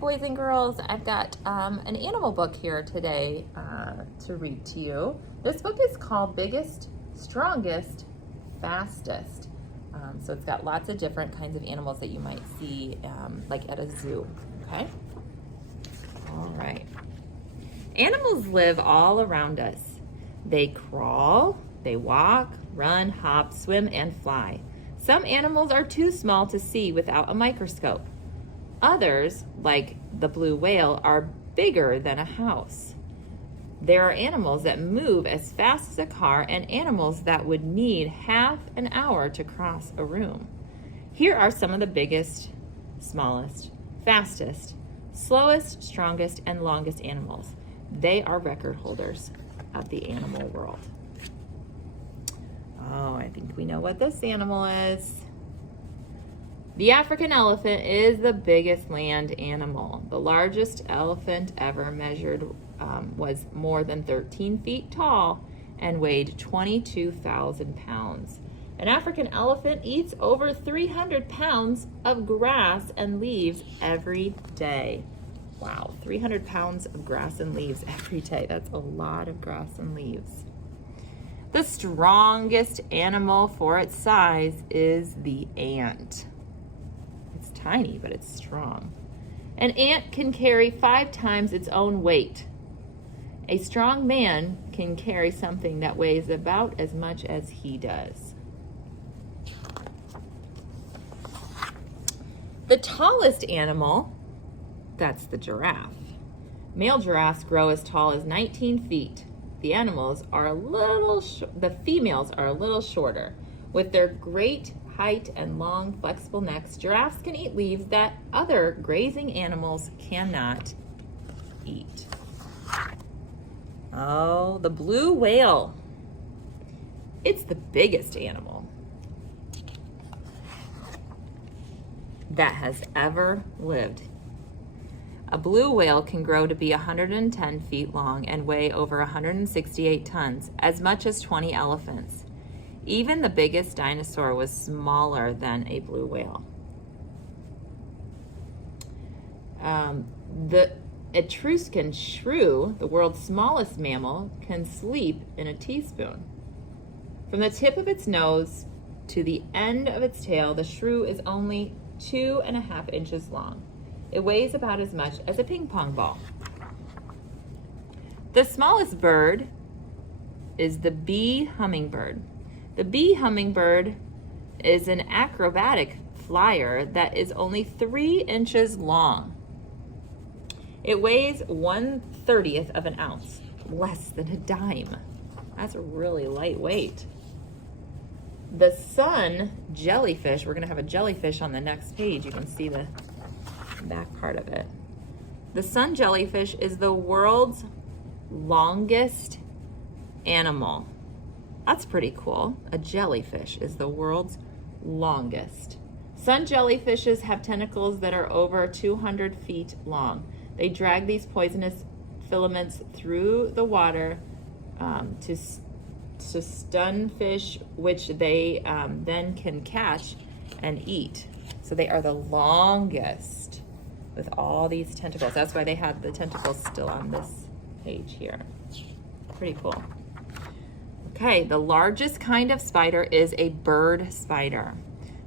boys and girls. I've got an animal book here today to read to you. This book is called Biggest, Strongest, Fastest. So it's got lots of different kinds of animals that you might see like at a zoo, okay? All right. Animals live all around us. They crawl, they walk, run, hop, swim, and fly. Some animals are too small to see without a microscope. Others, like the blue whale, are bigger than a house. There are animals that move as fast as a car and animals that would need half an hour to cross a room. Here are some of the biggest, smallest, fastest, slowest, strongest, and longest animals. They are record holders of the animal world. Oh, I think we know what this animal is. The African elephant is the biggest land animal. The largest elephant ever measured was more than 13 feet tall and weighed 22,000 pounds. An African elephant eats over 300 pounds of grass and leaves every day. Wow, 300 pounds of grass and leaves every day. That's a lot of grass and leaves. The strongest animal for its size is the ant. It's tiny, but it's strong. An ant can carry 5 times its own weight. A strong man can carry something that weighs about as much as he does. The tallest animal, that's the giraffe. Male giraffes grow as tall as 19 feet. The females are a little shorter. With their great height and long, flexible necks, giraffes can eat leaves that other grazing animals cannot eat. Oh, the blue whale. It's the biggest animal that has ever lived. A blue whale can grow to be 110 feet long and weigh over 168 tons, as much as 20 elephants. Even the biggest dinosaur was smaller than a blue whale. The Etruscan shrew, the world's smallest mammal, can sleep in a teaspoon. From the tip of its nose to the end of its tail, the shrew is only 2.5 inches long. It weighs about as much as a ping pong ball. The smallest bird is the bee hummingbird. The bee hummingbird is an acrobatic flyer that is only 3 inches long. It weighs 1/30th of an ounce, less than a dime. That's really lightweight. The sun jellyfish, we're going to have a jellyfish on the next page. You can see the back part of it. The sun jellyfish is the world's longest animal. That's pretty cool. A jellyfish is the world's longest. Sun jellyfishes have tentacles that are over 200 feet long. They drag these poisonous filaments through the water to stun fish, which they then can catch and eat. So they are the longest with all these tentacles. That's why they have the tentacles still on this page here. Pretty cool. Okay, the largest kind of spider is a bird spider.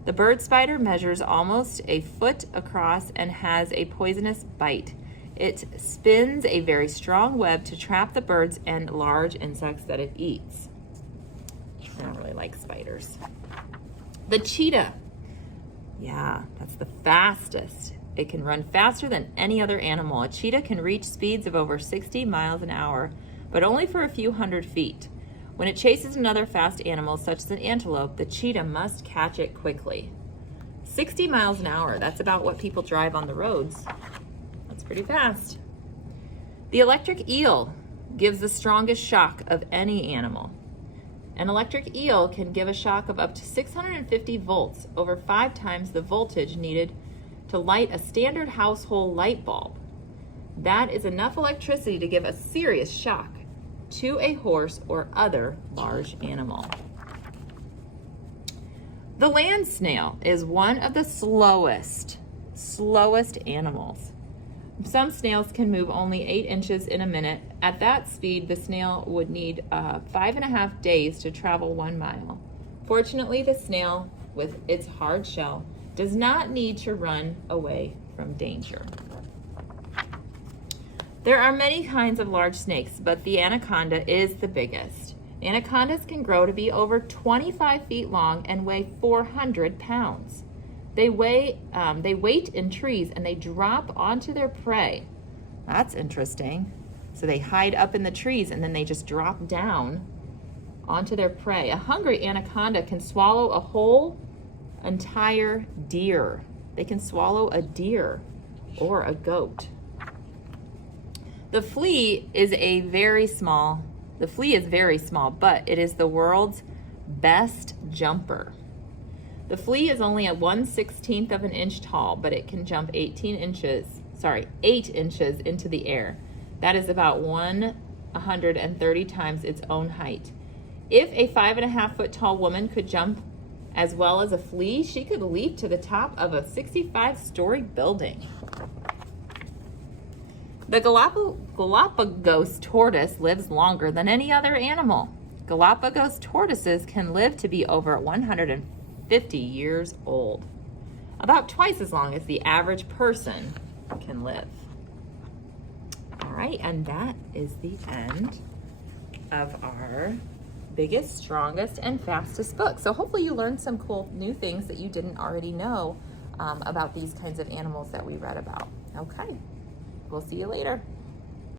The bird spider measures almost a foot across and has a poisonous bite. It spins a very strong web to trap the birds and large insects that it eats. I don't really like spiders. The cheetah. Yeah, that's the fastest. It can run faster than any other animal. A cheetah can reach speeds of over 60 miles an hour, but only for a few hundred feet. When it chases another fast animal, such as an antelope, the cheetah must catch it quickly. 60 miles an hour, that's about what people drive on the roads. That's pretty fast. The electric eel gives the strongest shock of any animal. An electric eel can give a shock of up to 650 volts, over 5 times the voltage needed to light a standard household light bulb. That is enough electricity to give a serious shock to a horse or other large animal. The land snail is one of the slowest animals. Some snails can move only 8 inches in a minute. At that speed, the snail would need 5.5 days to travel 1 mile. Fortunately, the snail, with its hard shell, does not need to run away from danger. There are many kinds of large snakes, but the anaconda is the biggest. Anacondas can grow to be over 25 feet long and weigh 400 pounds. They wait in trees and they drop onto their prey. That's interesting. So they hide up in the trees and then they just drop down onto their prey. A hungry anaconda can swallow a whole entire deer. They can swallow a deer or a goat. The flea is very small, but it is the world's best jumper. The flea is only a 1/16 of an inch tall, but it can jump 8 inches into the air. That is about 130 times its own height. If a 5.5 foot tall woman could jump as well as a flea, she could leap to the top of a 65-story building. The Galapagos tortoise lives longer than any other animal. Galapagos tortoises can live to be over 150 years old, about twice as long as the average person can live. All right, and that is the end of our biggest, strongest, and fastest book. So hopefully you learned some cool new things that you didn't already know about these kinds of animals that we read about. Okay, we'll see you later.